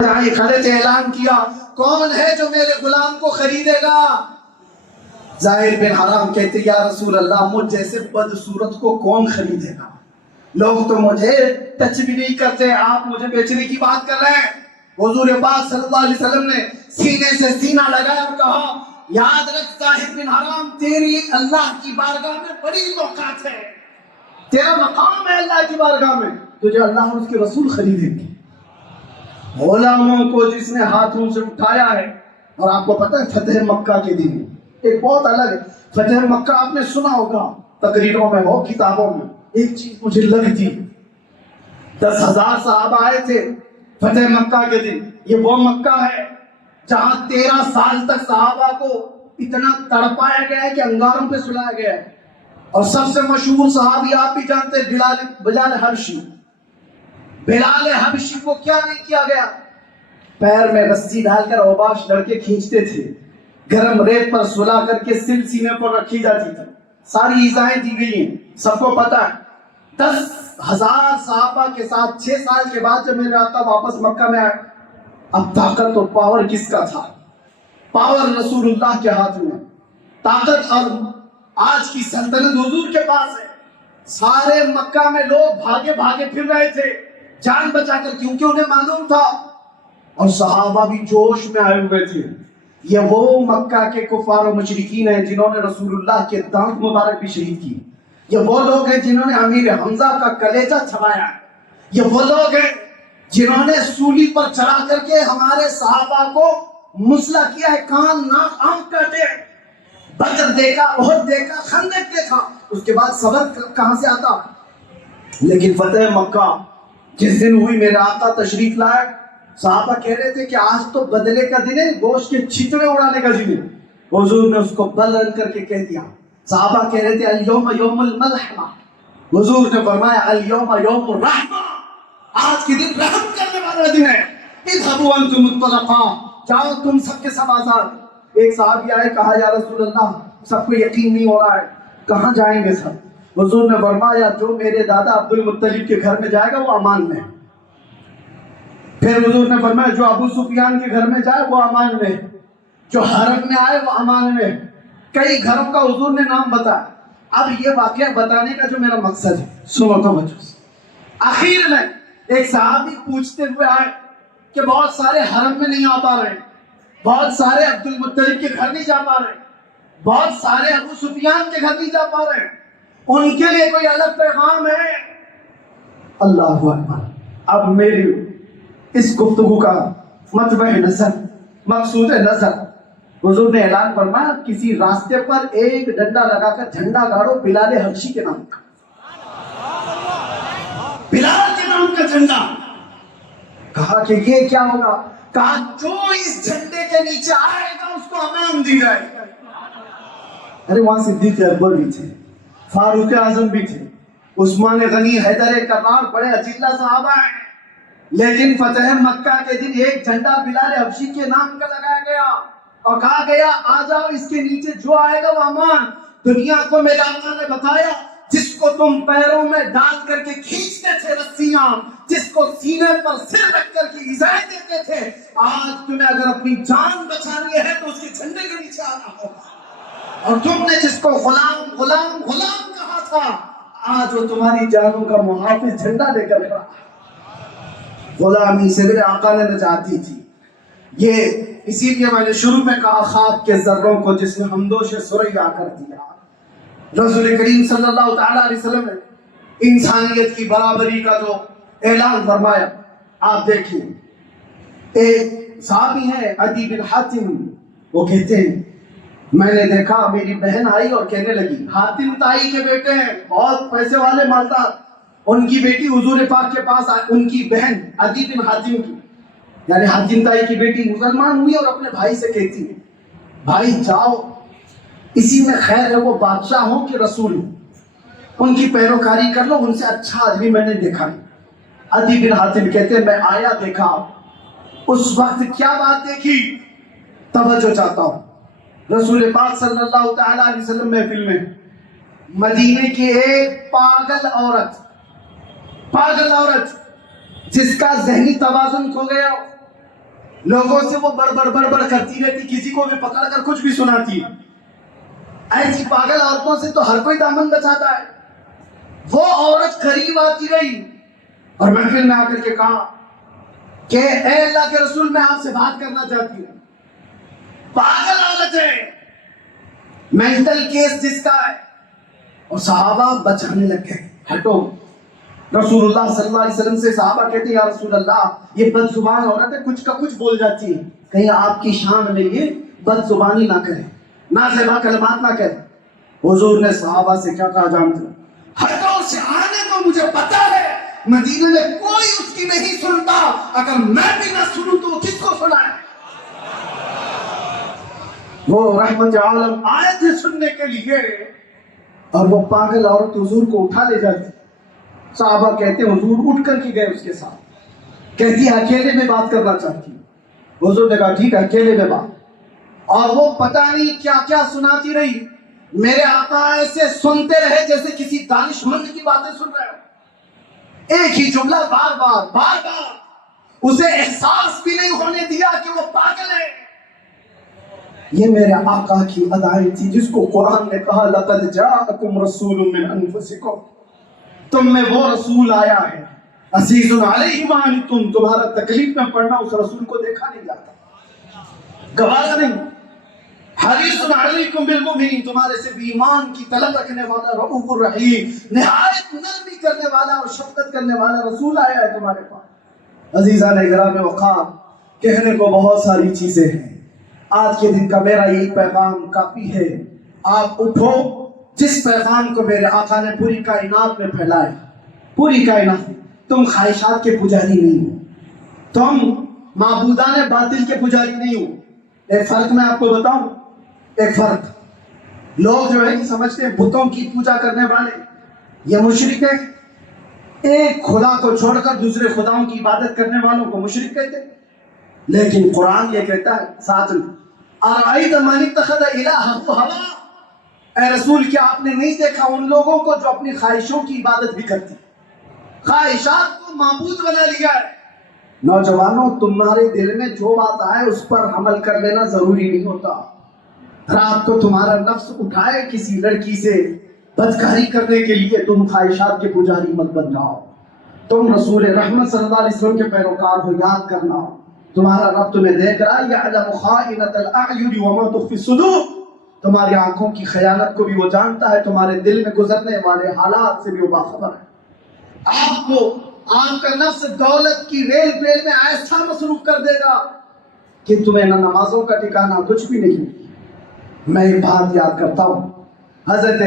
خالد نے اعلان کیا کون ہے جو میرے غلام کو خریدے گا؟ زاہر بن حرام کہتے یا رسول اللہ مجھ جیسے بدصورت کو کون خریدے گا؟ لوگ تو مجھے ٹچ بھی نہیں کرتے، آپ مجھے بیچنے کی بات کر رہے ہیں۔ حضور پاک صلی اللہ علیہ وسلم نے سینے سے سینہ لگایا اور کہا یاد رکھ زاہر بن حرام تیری اللہ کی بارگاہ میں بڑی موقعات ہے، تیرا مقام ہے اللہ کی بارگاہ میں، تجھے اللہ اور اس کے رسول خریدیں گے۔ غلاموں کو جس نے ہاتھوں سے اٹھایا ہے، اور آپ کو پتہ ہے فتح مکہ کے دن ایک بہت الگ ہے۔ فتح مکہ آپ نے سنا ہوگا، تقریروں میں ہو کتابوں میں، ایک چیز مجھے لگتی 10,000 صحابہ آئے تھے فتح مکہ کے دن۔ یہ وہ مکہ ہے جہاں 13 سال تک صحابہ کو اتنا تڑپایا گیا ہے کہ انگاروں پہ سلایا گیا ہے۔ اور سب سے مشہور صحابی آپ بھی جانتے ہیں بلال حبشی۔ بلال حبشی کو کیا نہیں کیا گیا؟ پیر میں رسی ڈال کر اوباش لڑکے کھینچتے تھے، گرم ریت پر سلا کر کے سل سینے پر رکھی جاتی تھی، ساری ایذائیں دی گئی ہیں، سب کو پتہ ہے۔ 10,000 صحابہ کے ساتھ 6 سال کے بعد جب میرے آقا واپس مکہ میں آئے، اب طاقت اور پاور کس کا تھا؟ پاور رسول اللہ کے ہاتھ میں، طاقت اور آج کی سلطنت حضور کے پاس ہے۔ سارے مکہ میں لوگ بھاگے بھاگے پھر رہے تھے جان بچا کر، کیونکہ انہیں معلوم تھا، اور صحابہ بھی جوش میں آئے ہوئے تھے۔ یہ وہ مکہ کے کفار و مشرکین ہیں جنہوں نے رسول اللہ کے دانت مبارک بھی شہید کی۔ یہ وہ لوگ ہیں جنہوں نے امیر حمزہ کا کلیجہ چھپایا ہے۔ یہ وہ لوگ ہیں جنہوں نے سولی پر چڑھا کر کے ہمارے صحابہ کو مسلح کیا ہے، کان ناک آنکھ کاٹے۔ بدر دیکھا، احد دیکھا، خندق دیکھا، اس کے بعد صبر کہاں سے آتا؟ لیکن فتح مکہ جس دن ہوئی، میرے آقا تشریف لائے، صحابہ کہہ رہے تھے کہ آج تو بدلے کا دن ہے، گوشت کے چھترے اڑانے کا دن ہے۔ حضور نے اس کو بلند کر کے کہہ دیا۔ صحابہ کہہ رہے تھے الیوم یوم الملحمہ، حضور نے فرمایا الیوم یوم الرحمہ، آج کے دن رحم کرنے والا دن ہے۔ اذهبوا انتم الطلقاء، جاؤ تم سب کے سب آزاد۔ ایک صحابی آئے، کہا یا رسول اللہ سب کو یقین نہیں ہو رہا ہے، کہاں جائیں گے سب؟ حضور نے فرمایا جو میرے دادا عبد المطلب کے گھر میں جائے گا وہ امان میں۔ پھر حضور نے فرمایا جو ابو سفیان کے گھر میں جائے وہ امان میں، جو حرم میں آئے وہ امان میں۔ کئی گھروں کا حضور نے نام بتایا۔ اب یہ واقعہ بتانے کا جو میرا مقصد ہے، سنو توجہ سے۔ آخر میں ایک صحابی پوچھتے ہوئے آئے کہ بہت سارے حرم میں نہیں آ پا رہے، بہت سارے عبد المطلب کے گھر نہیں جا پا رہے، بہت سارے ابو سفیان کے گھر نہیں جا پا رہے، ان کے لیے کوئی الگ پیغام ہے؟ اللہ اکبر۔ اب میری اس گفتگو کا مطبع نظر، مقصود نظر، حضور نے اعلان فرمایا کسی راستے پر ایک ڈنڈا لگا کر جھنڈا گاڑو بلال حبشی کے نام کا، بلال کے نام کا جھنڈا۔ کہا کہ یہ کیا ہوگا؟ کہا جو اس جھنڈے کے نیچے آئے گا اس کو امان دی جائے گا۔ ارے وہاں صدیق اکبر بھی تھے، فاروق اعظم بھی تھے، عثمان غنی، حیدر کرار، بڑے اجلہ صحابہ ہیں، لیکن فتح مکہ کے دن ایک جھنڈا بلال حبشی کے نام کا لگایا گیا اور کہا گیا آ جاؤ اس کے نیچے جو آئے گا وہ امان۔ دنیا کو میرے آقا نے بتایا جس کو تم پیروں میں ڈال کر کے کھینچتے تھے رسیاں، جس کو سینے پر سر رکھ کر کے ایذائیں دیتے تھے، آج تمہیں اگر اپنی جان بچانی ہے تو اس کے جھنڈے کے نیچے آنا ہوگا۔ اور تم نے جس کو غلام غلام غلام کہا تھا، آج وہ تمہاری جانوں کا محافظ جھنڈا لے کر کھڑا۔ غلامی سے میرے آقا نے نجات دی تھی۔ یہ اسی لیے میں نے شروع میں کہا خاک کے ذروں کو جس نے ہمدوش ثریا کر دیا۔ رسول کریم صلی اللہ تعالیٰ علیہ وسلم نے انسانیت کی برابری کا جو اعلان فرمایا، آپ دیکھیں ایک صحابی ہیں عدی بن حاتم، وہ کہتے ہیں میں نے دیکھا میری بہن آئی اور کہنے لگی، حاتم تائی کے بیٹے ہیں، بہت پیسے والے مالدار، ان کی بیٹی حضور پاک کے پاس آئی، ان کی بہن عدی بن حاتم کی، یعنی حاتم تائی کی بیٹی مسلمان ہوئی اور اپنے بھائی سے کہتی ہے بھائی جاؤ اسی میں خیر ہے، وہ بادشاہ ہوں کہ رسول ہوں، ان کی پیروکاری کر لو، ان سے اچھا آدمی میں نے دیکھا نہیں۔ عدی بن حاتم کہتے ہیں میں آیا دیکھا، اس وقت کیا بات دیکھی توجہ چاہتا ہوں۔ رسول پاک صلی اللہ تعالیٰ علیہ وسلم محفل میں مدینے کی ایک پاگل عورت جس کا ذہنی توازن کھو گیا، لوگوں سے وہ بڑبڑ کرتی رہتی، کسی کو بھی پکڑ کر کچھ بھی سناتی. ایسی پاگل عورتوں سے تو ہر کوئی دامن بچاتا ہے. وہ عورت قریب آتی رہی اور محفل میں آ کر کے کہا کہ اے اللہ کے رسول، میں آپ سے بات کرنا چاہتی ہوں. پاگل عورت ہے، مینٹل کیس جس کا ہے. اور صحابہ بچانے لگ گئے، ہٹو. رسول اللہ صلی اللہ علیہ وسلم سے صحابہ کہتے ہیں یا رسول اللہ، یہ بد زبان عورت ہے، کچھ کا کچھ بول جاتی ہے، کہیں آپ کی شان میں یہ بد زبانی نہ کرے، نازیبا کلمات نہ کرے. حضور نے صحابہ سے کیا کہا جانتے ہیں؟ ہٹو، سے آنے دو، مجھے پتا ہے مدینہ میں کوئی اس کی نہیں سنتا، اگر میں بھی نہ سنوں تو کس کو سنائے؟ وہ رحمت عالم آئے تھے سننے کے لیے، اور وہ پاگل عورت حضور کو اٹھا لے جاتی. صحابہ کہتے ہیں حضور اٹھ کر کے گئے اس کے ساتھ. کہتی ہے اکیلے میں بات کرنا چاہتی ہوں. حضور نے کہا ٹھیک ہے، اکیلے میں بات. اور وہ پتہ نہیں کیا کیا سناتی رہی. میرے آقا ایسے سنتے رہے جیسے کسی دانش مند کی باتیں سن رہے ہو. ایک ہی جملہ بار بار اسے احساس بھی نہیں ہونے دیا کہ وہ پاگل ہے. یہ میرے آقا کی ادائیں تھی جس کو قرآن نے کہا لَقَدْ جَاءَكُمْ رَسُولٌ مِّنْ أَنفُسِكُمْ، تم میں وہ رسول آیا ہے عزیز علیہ ما عنتم، تمہارا تکلیف میں پڑنا اس رسول کو دیکھا نہیں جاتا، گوارا نہیں. حریص علیکم بالمؤمنین، تمہارے سے ایمان کی طلب رکھنے والا، رؤوف الرحیم، نہایت نرمی کرنے والا اور شفقت کرنے والا رسول آیا ہے تمہارے پاس. عزیزان گرامی وقار، کہنے کو بہت ساری چیزیں ہیں. آج کے دن کا میرا یہی پیغام کافی ہے. آپ اٹھو، جس پیغام کو میرے آقا نے پوری کائنات میں پھیلایا، پوری کائنات. تم خواہشات کے پجاری نہیں ہو، تم معبودان باطل کے پجاری نہیں ہو. ایک فرق میں آپ کو بتاؤں، ایک فرق. لوگ جو ہے سمجھتے ہیں بتوں کی پوجا کرنے والے یہ مشرک ہے. ایک خدا کو چھوڑ کر دوسرے خداؤں کی عبادت کرنے والوں کو مشرک کہتے ہیں. لیکن قرآن یہ کہتا ہے ساتھ میں ارأیت من اتخذ الہہ ہوا، اے رسول کیا آپ نے نہیں دیکھا ان لوگوں کو جو اپنی خواہشوں کی عبادت بھی کرتی، خواہشات کو معبود بنا لیا ہے. نوجوانوں، تمہارے دل میں جو بات آئے اس پر عمل کر لینا ضروری نہیں ہوتا. رات کو تمہارا نفس اٹھائے کسی لڑکی سے بدکاری کرنے کے لیے، تم خواہشات کے پجاری مت بن جاؤ. تم رسول رحمت صلی اللہ علیہ وسلم کے پیروکار ہو. یاد کرنا تمہارا رب تمہیں دیکھ رہا ہے. یعلم خائنۃ الاعین وما تخفی الصدور، تمہاری آنکھوں کی خیانت کو بھی وہ جانتا ہے، تمہارے دل میں گزرنے والے حالات سے بھی وہ باخبر ہے. آپ کو آپ کا نفس دولت کی ریل پیل میں ایسا مصروف کر دے گا کہ تمہیں نہ نمازوں کا ٹھکانہ کچھ بھی نہیں. میں ایک بات یاد کرتا ہوں، حضرت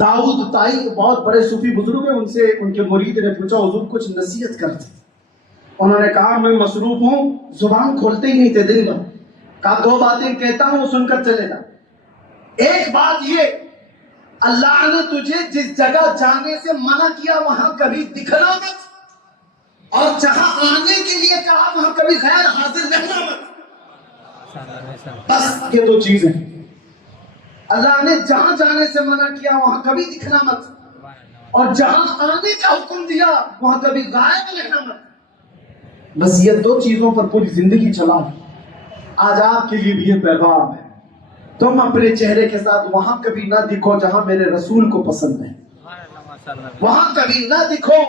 داؤد طائی بہت بڑے صوفی بزرگ ہیں، ان سے ان کے مرید نے پوچھا حضور کچھ نصیحت کرتے. انہوں نے کہا میں مصروف ہوں، زبان کھولتے ہی نہیں تھے دن بھر. کہا دو باتیں کہتا ہوں سن کر چلے جا. ایک بات یہ، اللہ نے تجھے جس جگہ جانے سے منع کیا وہاں کبھی دکھنا مت، اور جہاں آنے کے لیے کہا وہاں کبھی غیر حاضر رہنا مت. بس یہ دو چیزیں. اللہ نے جہاں جانے سے منع کیا وہاں کبھی دکھنا مت، اور جہاں آنے کا حکم دیا وہاں کبھی غائب رہنا مت. بس یہ دو چیزوں پر پوری زندگی چلا. آج آپ کے لیے بھی یہ پیغام ہے، تم اپنے چہرے کے ساتھ وہاں کبھی نہ دکھو جہاں میرے رسول کو پسند ہے، وہاں کبھی نہ دکھو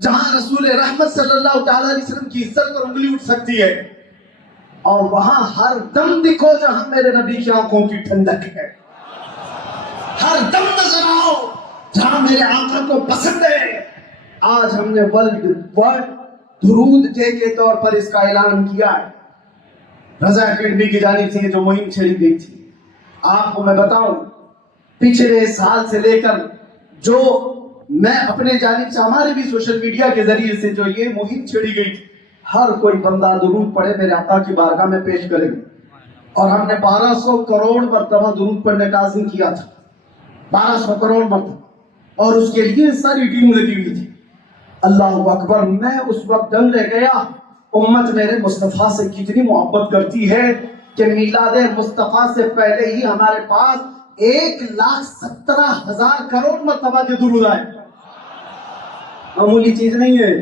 جہاں رسول رحمت صلی اللہ تعالی علیہ وسلم کی عزت پر انگلی اٹھ سکتی ہے، اور وہاں ہر دم دکھو جہاں میرے نبی کی آنکھوں کی ٹھنڈک ہے. ہر دم نظر آؤ جہاں میرے آقا کو پسند ہے. آج ہم نے ورلڈ درود ڈے کے طور پر اس کا اعلان کیا ہے. رضا اکیڈمی کی جانب سے جو مہم چھیڑی گئی تھی، آپ کو میں بتاؤں پچھلے سال سے لے کر جو میں اپنے جانب سے ہمارے بھی سوشل میڈیا کے ذریعے سے جو یہ مہم چھیڑی گئی تھی، ہر کوئی بندہ درود پڑھے میرے آقا کی بارگاہ میں پیش کرے گا. اور ہم نے 1200 کروڑ مرتبہ درود پڑھنے کا عزم کیا تھا، 1200 کروڑ مرتبہ، اور اس کے لیے ساری ٹیم لگی ہوئی تھی. اللہ اکبر. میں اس وقت دنگ رہ گیا امت میرے مصطفیٰ سے کتنی محبت کرتی ہے کہ میلاد مصطفیٰ سے پہلے ہی ہمارے پاس 1,17,000 کروڑ مرتبہ کے درود آئے. معمولی چیز نہیں ہے.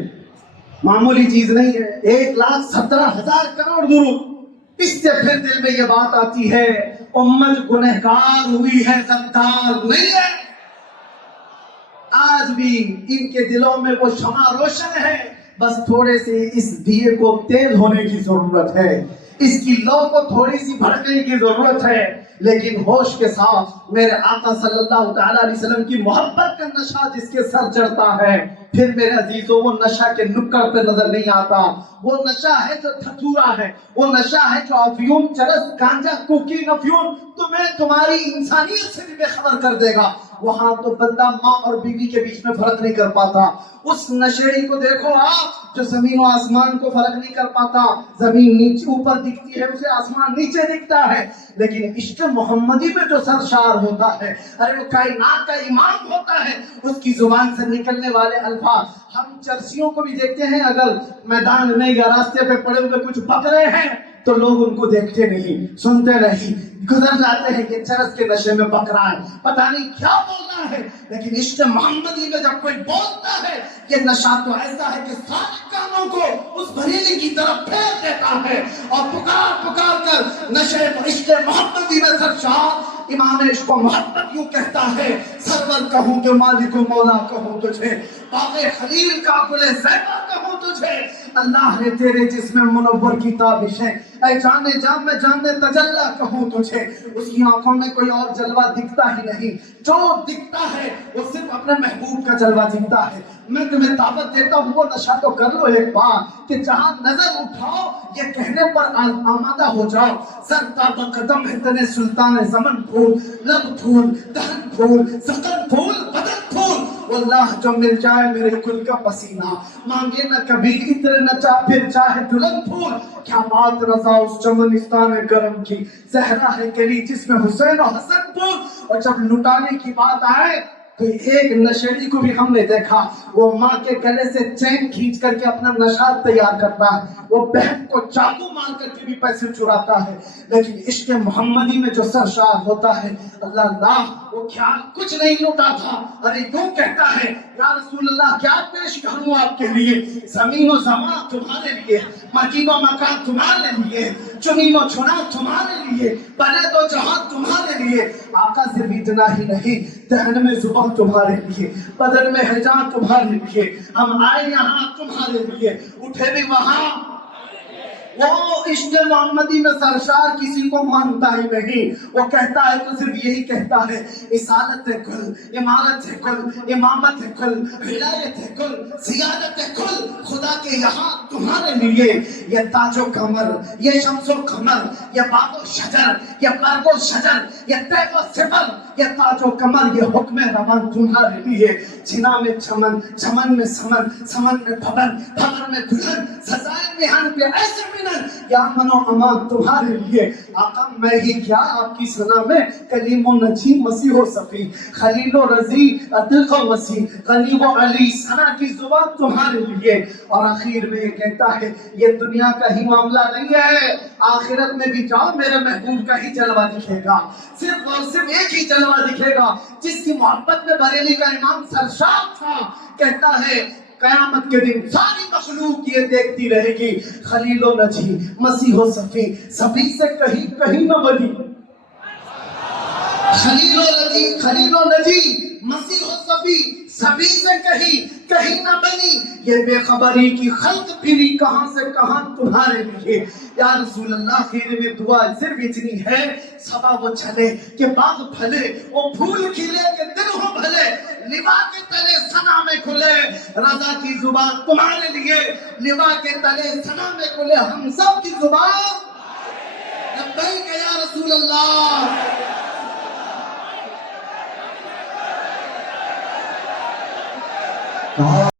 معمولی چیز نہیں ہے. 1,17,000 کروڑ درود. اس سے پھر دل میں یہ بات آتی ہے امت گنہگار ہوئی ہے، غدار نہیں ہے. آج بھی ان کے دلوں میں وہ شمع روشن ہے، بس تھوڑے سے اس دیے کو تیز ہونے کی ضرورت ہے، اس کی لو کو تھوڑی سی بھڑکنے کی ضرورت ہے. لیکن ہوش کے ساتھ میرے آقا صلی اللہ تعالیٰ علیہ وسلم کی محبت کا نشہ جس کے سر چڑھتا ہے، پھر میرے عزیزوں وہ نشہ کے نکڑ پہ نظر نہیں آتا. وہ نشہ ہے جو دھتورا ہے، وہ نشہ ہے جو افیون، چرس، گانجا، کوکین، افیون تمہیں تمہاری انسانیت سے بھی بے خبر کر دے گا. وہاں تو بندہ ماں اور بیوی کے بیچ میں فرق نہیں کر پاتا. اس نشیڑی کو دیکھو آپ جو زمین و آسمان کو فرق نہیں کر پاتا. زمین نیچے اوپر دکھتی ہے اسے، آسمان نیچے دکھتا ہے. لیکن عشق محمدی میں جو سرشار ہوتا ہے، ارے وہ کائنات کا امام ہوتا ہے. اس کی زبان سے نکلنے والے الفاظ، ہم چرسیوں کو بھی دیکھتے ہیں، اگر میدان میں یا راستے پہ پڑے ہوئے کچھ بکرے ہیں تو لوگ ان کو دیکھتے نہیں، سنتے نہیں، گزر جاتے ہیں کہ چرس کے نشے میں بکرا ہے، پتہ نہیں کیا بولنا ہے. لیکن عشق محمدی میں جب کوئی بولتا ہے یہ نشہ تو ایسا ہے کہ سارے کانوں کو اس بریلی کی طرف پھیر دیتا ہے، اور پکار پکار کر نشے عشق محمدی میں سرشار امام عشق و محبت یوں کہتا ہے، سرور کہوں کہ مالک و مولا کہوں تجھے، باغ خلیل کا گل زیبا کہوں تجھے. اللہ نے تیرے جسم منور کی تابشیں، اے جانے جان میں جانے تجلی کہوں تجھے. اس کی آنکھوں میں کوئی اور جلوہ دکھتا ہی نہیں، جو دکھتا ہے وہ صرف اپنے محبوب کا جلوہ دکھتا ہے. میں تمہیں دعوت دیتا ہوں وہ نشہ تو کر لو ایک بار کہ جہاں نظر اٹھاؤ یہ کہنے پر آمادہ ہو جاؤ، سر تا قدم ہے تنے سلطان زمن پھول، لب پھول، دہن پھول، زخم پھول، بدن پھول. واللہ جو مل جائے میرے کل کا پسینہ، مانگے نہ کبھی اتر نہ پھر چاہے دلہن پھول. کیا بات رضا اس چمنستان گرم کی، زہرا ہے کلی جس میں حسین و حسن پھول. اور جب لٹانے کی بات آئے تو ایک نشیڑی کو بھی ہم نے دیکھا، وہ ماں کے گلے سے چین کھینچ کر کے اپنا نشاد تیار کرتا ہے، وہ بہن کو چاقو مار کر کے بھی پیسے چراتا ہے. لیکن عشق محمدی میں جو سرشار ہوتا ہے، اللہ اللہ وہ کیا کچھ نہیں لوٹا تھا. ارے یوں کہتا ہے یا رسول اللہ کیا پیش کروں آپ کے لیے، زمین و زمان تمہارے لیے، مکین و مکان تمہارے لیے، چنین و چنا تمہارے لیے، بنے تو جہاں تمہارے لیے. آقا صرف اتنا ہی نہیں، دہن میں زبان تمہارے لیے، بدن میں ہے جان تمہارے لیے. ہم آئے یہاں تمہارے لیے، اٹھے بھی وہاں. وہ عشق محمدی میں سرشار کسی کو مانتا ہی نہیں. وہ کہتا ہے تو صرف یہی کہتا ہے، رسالت ہے کل، امارت ہے کل، امامت ہے کل، ولایت ہے کل، سیادت ہے کل، خدا کے یہاں تمہارے لیے. یہ تاج و کمر، یہ شمس و قمر، یہ باغ و شجر، یہ برگ و شجر، یہ تیغ و سفر، یہ تاج و کمر، یہ حکم روان تمہارے لیے. چھنا میں چمن، چمن میں سمن، سمن میں بھور، بھور میں دلہن، سزائے میہن پہ ایسے منن، یا من و امان تمہارے لیے. آقا میں ہی کیا آپ کی ثنا میں کلیم و نجی، مسیح و صفی، خلیل و رضی، عتیق و وسیع، غنی و علی، ثنا کی زبان تمہارے لیے. اور آخر میں یہ کہتا ہے یہ دنیا کا ہی معاملہ نہیں ہے، آخرت میں بھی جاؤ میرے محبوب کا ہی جلوہ دکھے گا. صرف اور صرف ایک ہی جلوہ دکھے گا جس کی محبت میں بریلی کا امام سرشار تھا. کہتا ہے قیامت کے دن ساری مخلوق یہ دیکھتی رہے گی، خلیل و نجی، مسیح و صفی، صفی سے کہیں کہیں نہ بنی. خلیل و نجی، مسیح و صفی، صفی سے کہیں نہ بنی. یہ بے خبری کی خلق پھری کہاں سے کہاں تمہارے لیے. یا رسول اللہ خیر میں دعا صرف اتنی ہے، صبا وہ چلے کہ باغ پھلے، وہ پھول کھلے کہ دل ہو بھلے، لوا کے تلے ثنا میں کھلے، رضا کی زبان تمہارے لیے. لوا کے تلے ثنا میں کھلے، ہم سب کی زبان لبیک یا رسول اللہ.